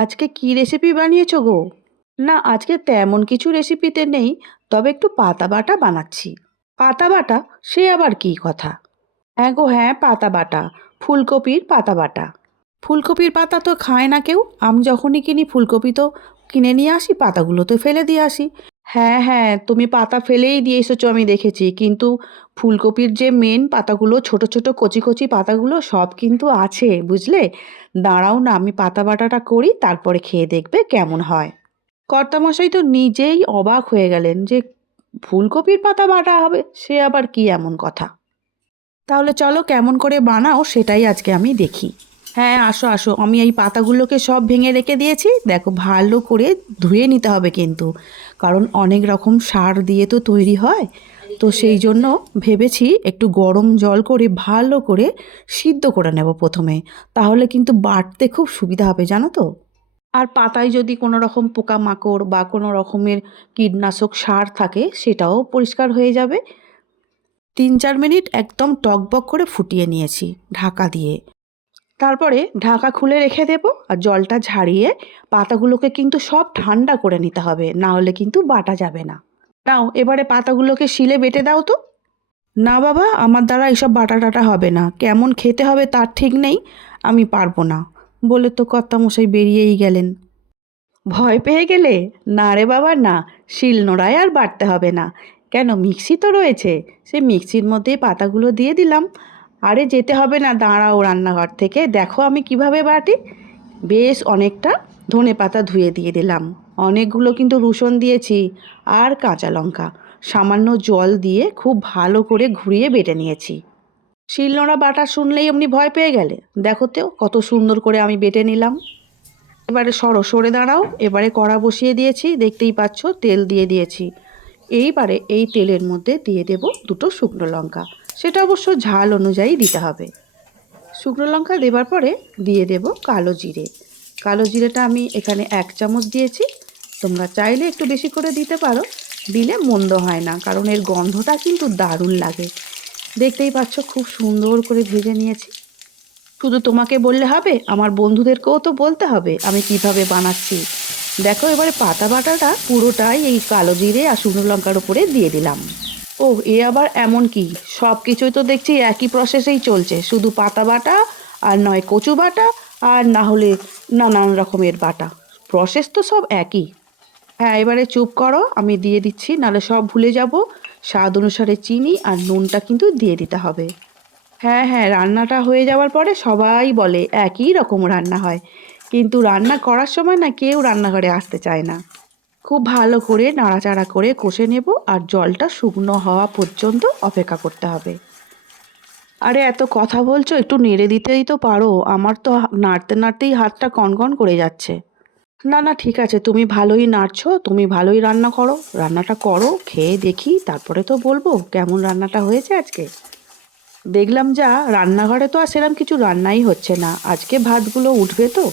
আজকে কি রেসিপি বানিয়েছো গো? না, আজকে তেমন কিছু রেসিপিতে নেই, তবে একটু পাতা বাটা বানাচ্ছি। পাতা বাটা? সে আবার কী কথা? হ্যাঁ গো হ্যাঁ, পাতা বাটা। ফুলকপির পাতা বাটা। ফুলকপির পাতা তো খায় না কেউ। আমি যখনই কিনি ফুলকপি তো কিনে নিয়ে আসি, পাতাগুলো তো ফেলে দিয়ে আসি। হ্যাঁ হ্যাঁ, তুমি পাতা ফেলেই দিয়ে এসেছো আমি দেখেছি, কিন্তু ফুলকপির যে মেন পাতাগুলো, ছোট ছোট কচি কচি পাতাগুলো সব কিন্তু আছে, বুঝলে? দাঁড়াও না, আমি পাতা বাটাটা করি, তারপরে খেয়ে দেখবে কেমন হয়। কর্তামশাই তো নিজেই অবাক হয়ে গেলেন যে ফুলকপির পাতা বাটা হবে, সে আবার কি এমন কথা। তাহলে চলো কেমন করে বানাও সেটাই আজকে আমি দেখি। হ্যাঁ আসো আসো, আমি এই পাতাগুলোকে সব ভেঙে রেখে দিয়েছি। দেখো ভালো করে ধুয়ে নিতে হবে কিন্তু, কারণ অনেক রকম সার দিয়ে তো তৈরি হয়। তো সেই জন্য ভেবেছি একটু গরম জল করে ভালো করে সিদ্ধ করে নেব প্রথমে, তাহলে কিন্তু বাটতে খুব সুবিধা হবে, জানো তো। আর পাতায় যদি কোনো রকম পোকামাকড় বা কোনো রকমের কীটনাশক সার থাকে সেটাও পরিষ্কার হয়ে যাবে। 3-4 মিনিট একদম টকবক করে ফুটিয়ে নিয়েছি ঢাকা দিয়ে। তারপরে ঢাকা খুলে রেখে দেব, আর জলটা ঝারিয়ে পাতাগুলোকে কিন্তু সব ঠান্ডা করে নিতে হবে, না হলে কিন্তু বাটা যাবে না। নাও এবারে পাতাগুলোকে শিলে বেটে দাও তো। না বাবা, আমার দ্বারা এসব বাটা টাটা হবে না, কেমন খেতে হবে তার ঠিক নেই, আমি পারবো না বলে তো কর্তামশাই বেরিয়েই গেলেন। ভয় পেয়ে গেলে? না রে বাবা না, শিলনোড়ায় আর বাটতে হবে না। কেন, মিক্সি তো রয়েছে, সে মিক্সির মধ্যেই পাতাগুলো দিয়ে দিলাম। আরে যেতে হবে না, দাঁড়াও রান্নাঘর থেকে দেখো আমি কিভাবে বাটি। বেশ অনেকটা ধনেপাতা ধুয়ে দিয়ে দিলাম, অনেকগুলো কিন্তু রসুন দিয়েছি, আর কাঁচা লঙ্কা, সামান্য জল দিয়ে খুব ভালো করে ঘুরিয়ে বেটে নিয়েছি। শিলনোড়া বাটা শুনলেই এমনি ভয় পেয়ে গেলে? দেখো তো কত সুন্দর করে আমি বেটে নিলাম। এবারে সরে দাঁড়াও, এবারে কড়া বসিয়ে দিয়েছি, দেখতেই পাচ্ছ তেল দিয়ে দিয়েছি। এইবারে এই তেলের মধ্যে দিয়ে দেব দুটো শুকনো লঙ্কা, সেটা অবশ্য ঝাল অনুযায়ী দিতে হবে। শুকনো লঙ্কা দেবার পরে দিয়ে দেব কালো জিরে। কালো জিরেটা আমি এখানে 1 চামচ দিয়েছি, তোমরা চাইলে একটু বেশি করে দিতে পারো, দিলে মন্দ হয় না, কারণ এর গন্ধটা কিন্তু দারুণ লাগে। দেখতেই পাচ্ছ খুব সুন্দর করে ভেজে নিয়েছি। শুধু তোমাকে বললে হবে, আমার বন্ধুদেরকেও তো বলতে হবে আমি কিভাবে বানাচ্ছি। দেখো এবারে পাতা বাটাটা পুরোটাই এই কালো জিরে আর শুকনো লঙ্কার উপরে দিয়ে দিলাম। ও এ আবার এমন কি, সব কিছুই তো দেখছি একই প্রসেসেই চলছে, শুধু পাতা বাটা আর নয় কচু বাটা, আর না হলে নানান রকমের বাটা, প্রসেস তো সব একই। হ্যাঁ এবারে চুপ করো, আমি দিয়ে দিচ্ছি, নাহলে সব ভুলে যাব। স্বাদ অনুসারে চিনি আর নুনটা কিন্তু দিয়ে দিতে হবে। হ্যাঁ হ্যাঁ, রান্নাটা হয়ে যাওয়ার পরে সবাই বলে একই রকম রান্না হয়, কিন্তু রান্না করার সময় না কেউ রান্নাঘরে আসতে চায় না। খুব ভালো করে নাড়াচাড়া করে কষে নেব, আর জলটা শুকনো হওয়া পর্যন্ত অপেক্ষা করতে হবে। আরে এত কথা বলছো, একটু নেড়ে দিতেই তো পারো, আমার তো নাড়তে নাড়তেই হাতটা কনকন করে যাচ্ছে। না না ঠিক আছে, তুমি ভালোই নাড়ছো, তুমি ভালোই রান্না করো, রান্নাটা করো, খেয়ে দেখি, তারপরে তো বলবো কেমন রান্নাটা হয়েছে আজকে। দেখলাম যা, রান্নাঘরে তো আর সেরকম কিছু রান্নাই হচ্ছে না, আজকে ভাতগুলো উঠবে তো।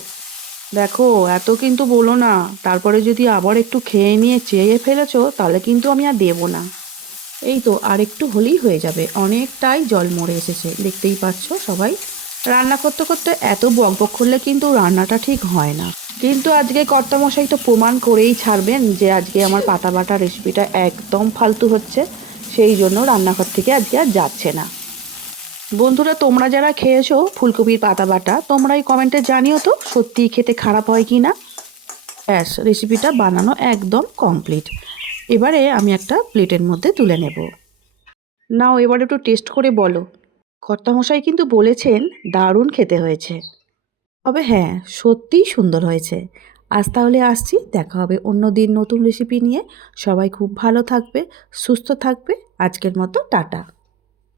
দেখো এত কিন্তু বলো না, তারপরে যদি আবার একটু খেয়ে নিয়ে চেয়ে ফেলেছো তাহলে কিন্তু আমি আর দেবো না। এই তো আর একটু হলেই হয়ে যাবে, অনেকটাই জল মরে এসেছে, দেখতেই পাচ্ছ সবাই। রান্না করতে করতে এত বকবক করলে কিন্তু রান্নাটা ঠিক হয় না। কিন্তু আজকে কর্তামশাই তো প্রমাণ করেই ছাড়বেন যে আজকে আমার পাতা বাটা রেসিপিটা একদম ফালতু হচ্ছে, সেই জন্য রান্নাঘর থেকে আজকে আর যাচ্ছে না। বন্ধুরা তোমরা যারা খেয়েছো ফুলকপির পাতা বাটা, তোমরাই কমেন্টে জানিও তো সত্যিই খেতে খারাপ হয় কি না। ব্যাস রেসিপিটা বানানো একদম কমপ্লিট। এবারে আমি একটা প্লেটের মধ্যে তুলে নেব। নাও এবার একটু টেস্ট করে বলো। কর্তামশাই কিন্তু বলেছেন দারুণ খেতে হয়েছে। তবে হ্যাঁ, সত্যিই সুন্দর হয়েছে। আজ তাহলে আসছি, দেখা হবে অন্য দিন নতুন রেসিপি নিয়ে। সবাই খুব ভালো থাকবে, সুস্থ থাকবে। আজকের মতো টাটা।